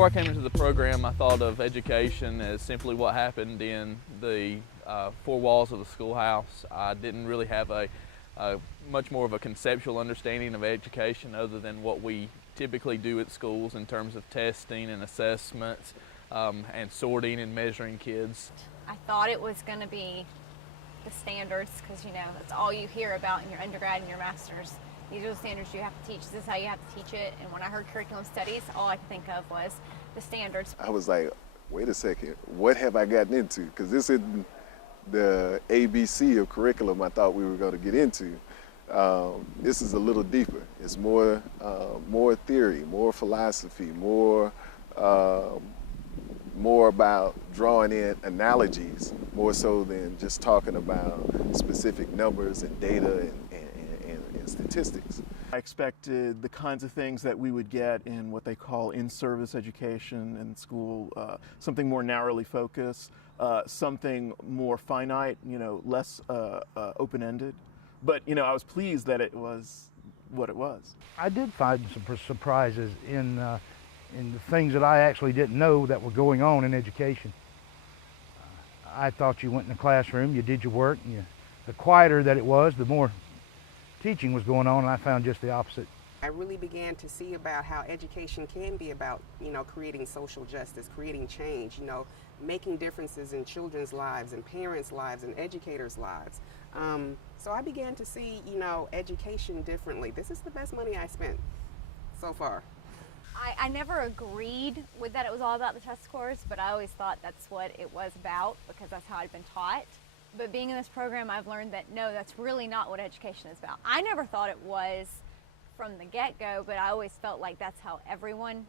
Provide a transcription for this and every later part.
Before I came into the program, I thought of education as simply what happened in the four walls of the schoolhouse. I didn't really have a much more of a conceptual understanding of education other than what we typically do at schools in terms of testing and assessments and sorting and measuring kids. I thought it was going to be the standards because, you know, that's all you hear about in your undergrad and your master's. These are the standards you have to teach. This is how you have to teach it. And when I heard curriculum studies, all I could think of was the standards. I was like, wait a second, what have I gotten into? Because this isn't the ABC of curriculum I thought we were going to get into. This is a little deeper. It's more theory, more philosophy, more about drawing in analogies, more so than just talking about specific numbers and data and statistics. I expected the kinds of things that we would get in what they call in-service education in school, something more narrowly focused, something more finite, you know, less open-ended. But, you know, I was pleased that it was what it was. I did find some surprises in the things that I actually didn't know that were going on in education. I thought you went in the classroom, you did your work, and the quieter that it was, the more teaching was going on, and I found just the opposite. I really began to see about how education can be about, you know, creating social justice, creating change, you know, making differences in children's lives and parents' lives and educators' lives. So I began to see, you know, education differently. This is the best money I spent so far. I never agreed with that it was all about the test scores, but I always thought that's what it was about because that's how I'd been taught. But being in this program, I've learned that no, that's really not what education is about. I never thought it was from the get-go, but I always felt like that's how everyone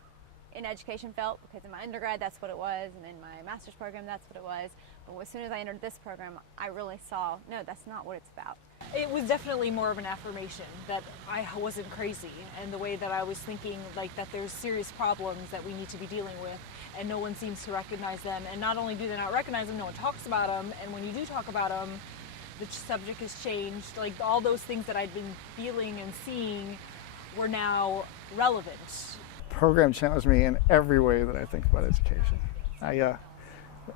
in education felt because in my undergrad, that's what it was, and in my master's program, that's what it was. But as soon as I entered this program, I really saw, no, that's not what it's about. It was definitely more of an affirmation that I wasn't crazy, and the way that I was thinking like that there's serious problems that we need to be dealing with, and no one seems to recognize them. And not only do they not recognize them, no one talks about them, and when you do talk about them, the subject has changed. Like all those things that I'd been feeling and seeing were now relevant. The program challenged me in every way that I think about education.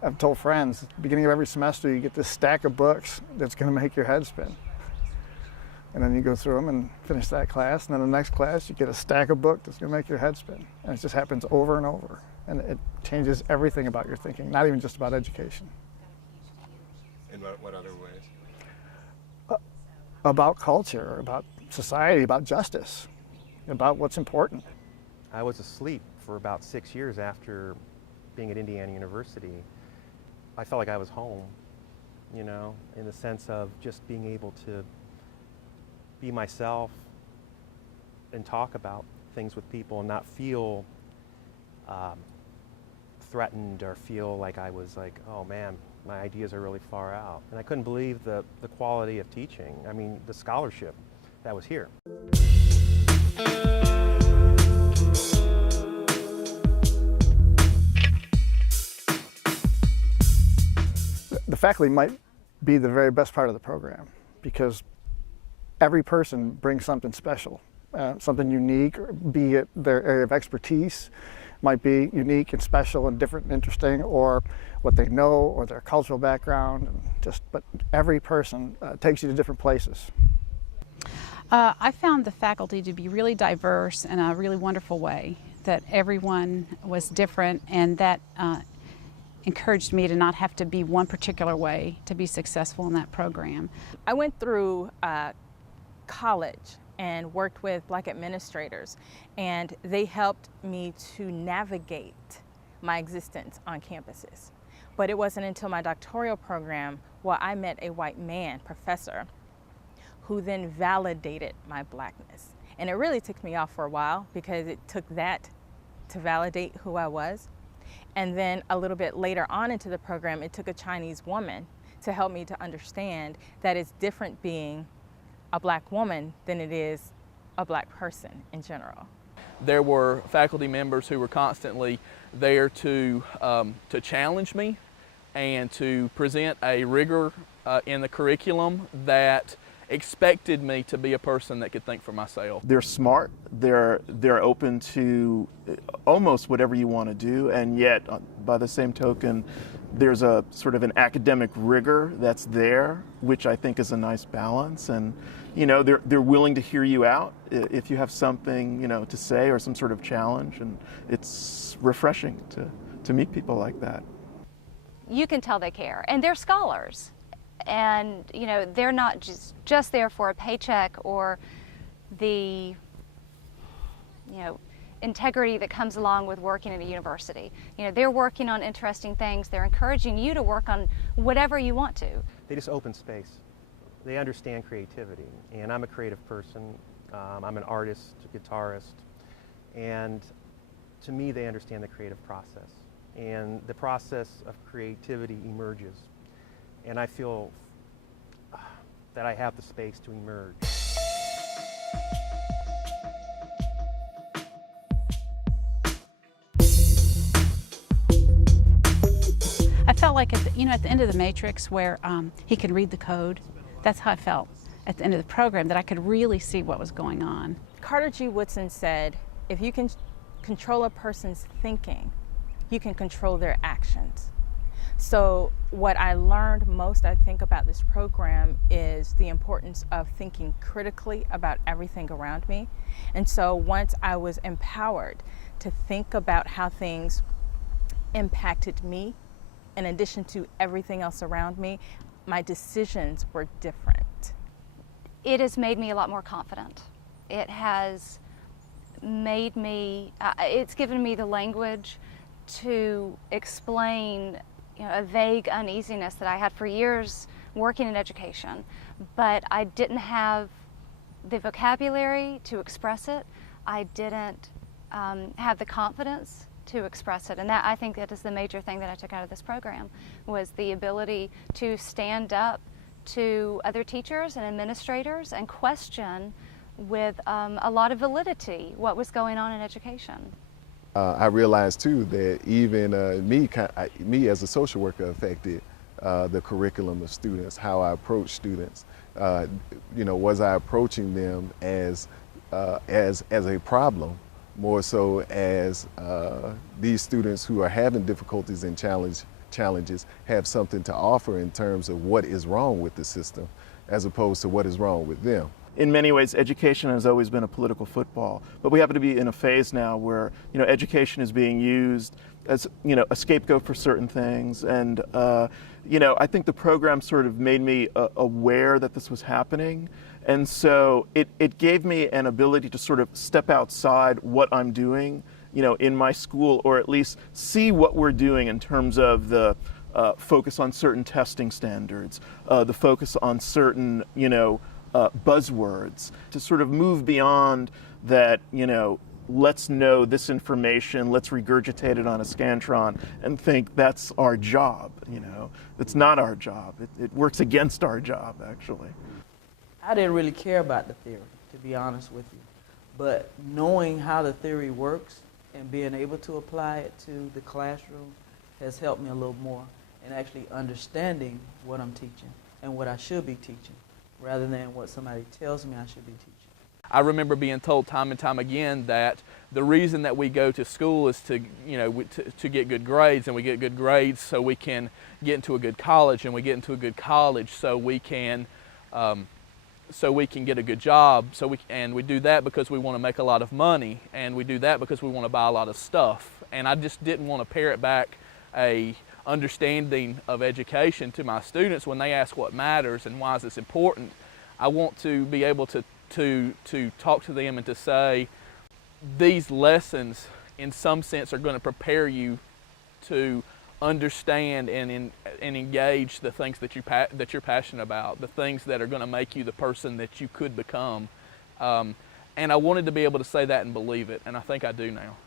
I've told friends, at the beginning of every semester you get this stack of books that's going to make your head spin. And then you go through them and finish that class, and then the next class you get a stack of books that's going to make your head spin. And it just happens over and over. And it changes everything about your thinking, not even just about education. In what other ways? About culture, about society, about justice, about what's important. I was asleep for about 6 years after being at Indiana University. I felt like I was home, you know, in the sense of just being able to be myself and talk about things with people and not feel threatened or feel like I was like, oh man, my ideas are really far out. And I couldn't believe the quality of teaching. I mean, the scholarship that was here. The faculty might be the very best part of the program because every person brings something special, something unique, be it their area of expertise, might be unique and special and different and interesting, or what they know, or their cultural background. But every person takes you to different places. I found the faculty to be really diverse in a really wonderful way, that everyone was different, and that encouraged me to not have to be one particular way to be successful in that program. I went through college and worked with Black administrators, and they helped me to navigate my existence on campuses. But it wasn't until my doctoral program where I met a white man professor who then validated my Blackness. And it really took me off for a while because it took that to validate who I was. And then a little bit later on into the program, it took a Chinese woman to help me to understand that it's different being a Black woman than it is a Black person in general. There were faculty members who were constantly there to challenge me and to present a rigor in the curriculum that expected me to be a person that could think for myself. They're smart, they're open to almost whatever you want to do, and yet by the same token there's a sort of an academic rigor that's there, which I think is a nice balance. And they're willing to hear you out if you have something to say or some sort of challenge, and it's refreshing to meet people like that. You can tell they care, and they're scholars. And they're not just there for a paycheck or the integrity that comes along with working at a university. They're working on interesting things. They're encouraging you to work on whatever you want to. They just open space. They understand creativity, and I'm a creative person. I'm an artist, a guitarist, and to me they understand the creative process, and the process of creativity emerges. And I feel that I have the space to emerge. I felt like at the end of the matrix where he could read the code, that's how I felt at the end of the program, that I could really see what was going on. Carter G. Woodson said, if you can control a person's thinking, you can control their actions. So what I learned most, I think, about this program is the importance of thinking critically about everything around me. And so once I was empowered to think about how things impacted me, in addition to everything else around me, my decisions were different. It has made me a lot more confident. It has made me, it's given me the language to explain a vague uneasiness that I had for years working in education, but I didn't have the vocabulary to express it. I didn't have the confidence to express it, and that, I think, that is the major thing that I took out of this program, was the ability to stand up to other teachers and administrators and question with a lot of validity what was going on in education. I realized too that even me as a social worker affected the curriculum of students, how I approach students. Was I approaching them as a problem, more so as these students who are having difficulties and challenges have something to offer in terms of what is wrong with the system, as opposed to what is wrong with them. In many ways, education has always been a political football, but we happen to be in a phase now where education is being used as a scapegoat for certain things, and I think the program sort of made me aware that this was happening, and so it gave me an ability to sort of step outside what I'm doing, in my school, or at least see what we're doing in terms of the focus on certain testing standards, the focus on certain buzzwords, to sort of move beyond that, let's know this information, let's regurgitate it on a Scantron and think that's our job. It's not our job. It works against our job, actually. I didn't really care about the theory, to be honest with you. But knowing how the theory works and being able to apply it to the classroom has helped me a little more in actually understanding what I'm teaching and what I should be teaching, rather than what somebody tells me I should be teaching. I remember being told time and time again that the reason that we go to school is to get good grades, and we get good grades so we can get into a good college, and we get into a good college so we can get a good job. And we do that because we want to make a lot of money, and we do that because we want to buy a lot of stuff. And I just didn't want to parrot back a understanding of education to my students when they ask what matters and why is this important. I want to be able to talk to them and to say these lessons in some sense are going to prepare you to understand and engage the things that you're passionate about, the things that are going to make you the person that you could become. And I wanted to be able to say that and believe it, and I think I do now.